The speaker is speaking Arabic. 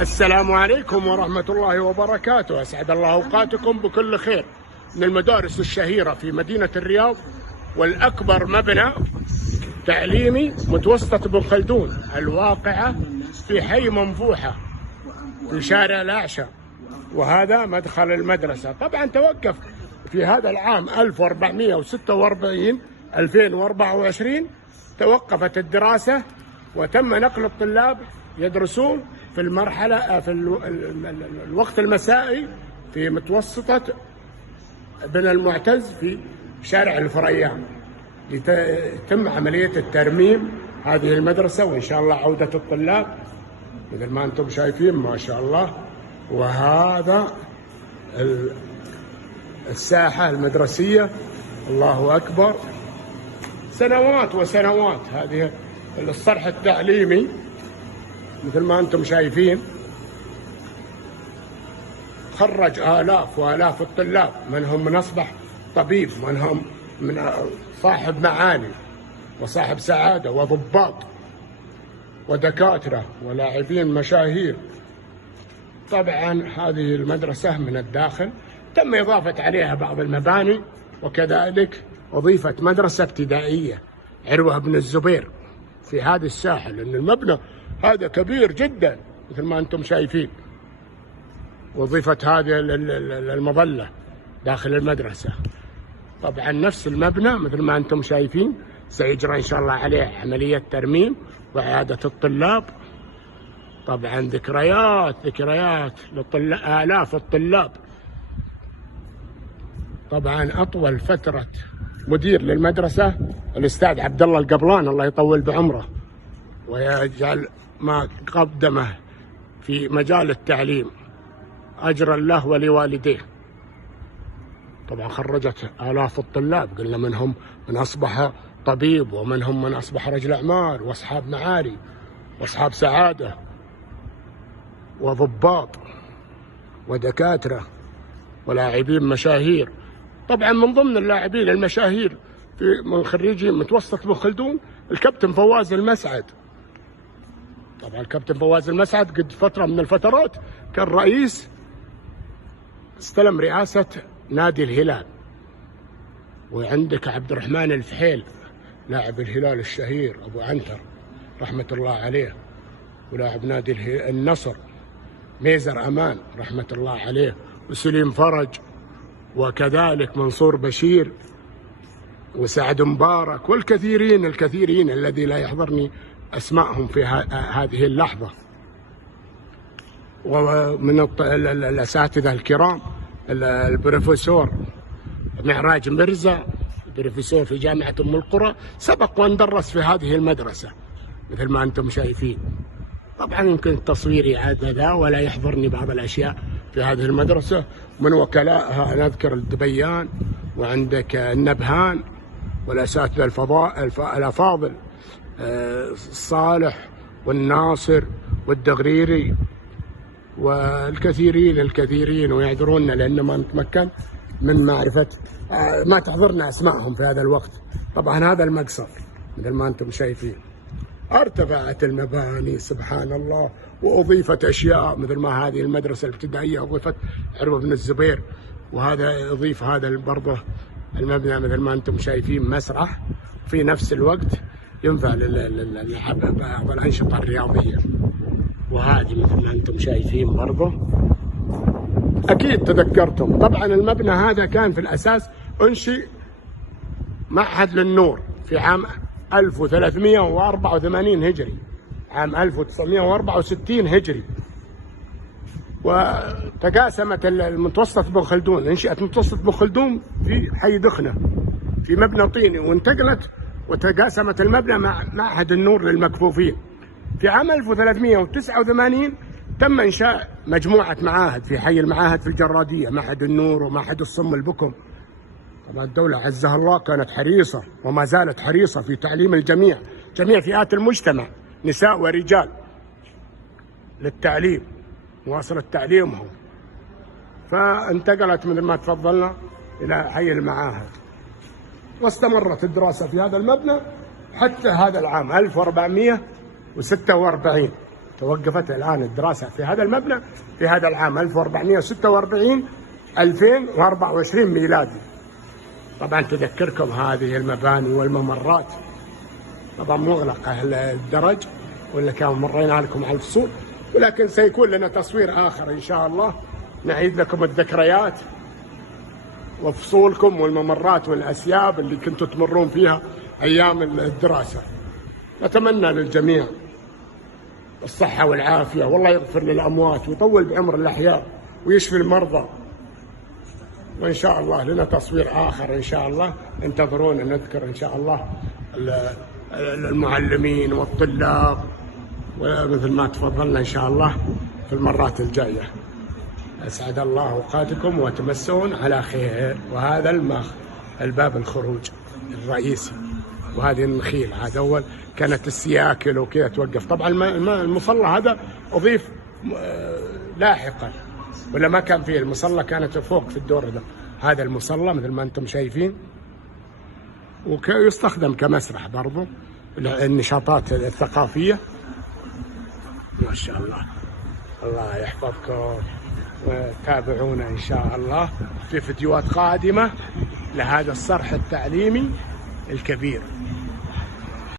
السلام عليكم ورحمة الله وبركاته. أسعد الله أوقاتكم بكل خير. من المدارس الشهيرة في مدينة الرياض، والأكبر مبنى تعليمي متوسطة بن خلدون الواقعة في حي منفوحة في شارع الأعشى، وهذا مدخل المدرسة. طبعا توقف في هذا العام 1446 2024 توقفت الدراسة، وتم نقل الطلاب يدرسون في المرحلة في الوقت المسائي في متوسطة بن المعتز في شارع الفريان، لتتم عملية الترميم هذه المدرسة، وإن شاء الله عودة الطلاب مثل ما أنتم شايفين ما شاء الله. وهذا الساحة المدرسية، الله أكبر، سنوات وسنوات. هذه الصرح التعليمي مثل ما أنتم شايفين خرج آلاف وآلاف الطلاب، منهم من أصبح طبيب، منهم من صاحب معالي وصاحب سعادة وضباط ودكاترة ولاعبين مشاهير. طبعا هذه المدرسة من الداخل تم إضافة عليها بعض المباني، وكذلك أضيفت مدرسة ابتدائية عروة بن الزبير في هذه الساحة، لأن المبنى هذا كبير جدا مثل ما أنتم شايفين. وضيفت هذه المظلة داخل المدرسة. طبعا نفس المبنى مثل ما أنتم شايفين سيجرى إن شاء الله عليه عملية ترميم وإعادة الطلاب. طبعا ذكريات آلاف الطلاب. طبعا أطول فترة مدير للمدرسة الأستاذ عبد الله القبلان، الله يطول بعمره ويجعل ما قدمه في مجال التعليم أجرا له ولوالديه. طبعا خرجت آلاف الطلاب، قلنا منهم من أصبح طبيب، ومنهم من أصبح رجل أعمال وأصحاب معالي وأصحاب سعادة وضباط ودكاترة ولاعبين مشاهير. طبعا من ضمن اللاعبين المشاهير من خريجي متوسط بن خلدون الكابتن فواز المسعد. طبعا الكابتن فواز المسعد قد فترة من الفترات كان رئيس، استلم رئاسة نادي الهلال. وعندك عبد الرحمن الفحيل لاعب الهلال الشهير أبو عنتر رحمة الله عليه، ولاعب نادي النصر ميزر أمان رحمة الله عليه، وسليم فرج، وكذلك منصور بشير وسعد مبارك، والكثيرين الذي لا يحضرني أسمائهم في هذه اللحظة. ومن الأساتذة الكرام البروفيسور معراج مرزا، بروفيسور في جامعة أم القرى، سبق وأن درس في هذه المدرسة مثل ما أنتم شايفين. طبعا يمكن التصوير يعاد ذا ولا يحضرني بعض الأشياء في هذه المدرسة. من وكلائها نذكر الدبيان، وعندك النبهان، والأساتذة الأفاضل الصالح والناصر والدغريري، والكثيرين ويعذروننا لأن ما نتمكن من معرفة ما تحضرنا أسمائهم في هذا الوقت. طبعا هذا المقصف مثل ما أنتم شايفين. ارتفعت المباني سبحان الله، وأضيفت أشياء مثل ما هذه المدرسة الابتدائية أضيفت عروة بن الزبير، وهذا أضيف هذا برضه المبنى مثل ما أنتم شايفين مسرح، في نفس الوقت ينفع بعض الأنشطة الرياضية. وهذه مثل ما أنتم شايفين برضه أكيد تذكرتم. طبعا المبنى هذا كان في الأساس أنشئ معهد للنور في عام 1384 هجري، عام 1964 هجري. وتقاسمت المتوسط بن خلدون، انشئت متوسط بن خلدون في حي دخنة في مبنى طيني، وانتقلت وتقاسمت المبنى مع معهد النور للمكفوفين. في عام 1389 تم إنشاء مجموعة معاهد في حي المعاهد في الجرادية، معهد النور ومعهد الصم البكم. طبعا الدولة عزها الله كانت حريصة وما زالت حريصة في تعليم الجميع، جميع فئات المجتمع، نساء ورجال، للتعليم، واصلت تعليمهم. فانتقلت مثل ما تفضلنا إلى حي المعاهد، واستمرت الدراسة في هذا المبنى حتى هذا العام 1446. توقفت الآن الدراسة في هذا المبنى في هذا العام 1446 2024 ميلادي. طبعا تذكركم هذه المباني والممرات طبعا مغلقة الدرج، ولا كان مرينا لكم على الفصول، ولكن سيكون لنا تصوير آخر إن شاء الله نعيد لكم الذكريات وفصولكم والممرات والأسياب اللي كنتوا تمرون فيها أيام الدراسة. نتمنى للجميع الصحة والعافية، والله يغفر للأموات ويطول بعمر الأحياء ويشفي المرضى. وإن شاء الله لنا تصوير آخر إن شاء الله، انتظرونا نذكر إن شاء الله المعلمين والطلاب، ومثل ما تفضلنا إن شاء الله في المرات الجاية. أسعد الله أوقاتكم وتمسون على خير. وهذا الباب الخروج الرئيسي، وهذه النخيل هذا أول كانت السياكل وكذا توقف. طبعا المصلى هذا أضيف لاحقا، ولا ما كان فيه المصلى، كانت فوق في الدور ده. هذا المصلى مثل ما أنتم شايفين، ويستخدم كمسرح برضو النشاطات الثقافية. ما شاء الله، الله يحفظكم، وتابعونا إن شاء الله في فيديوهات قادمة لهذا الصرح التعليمي الكبير.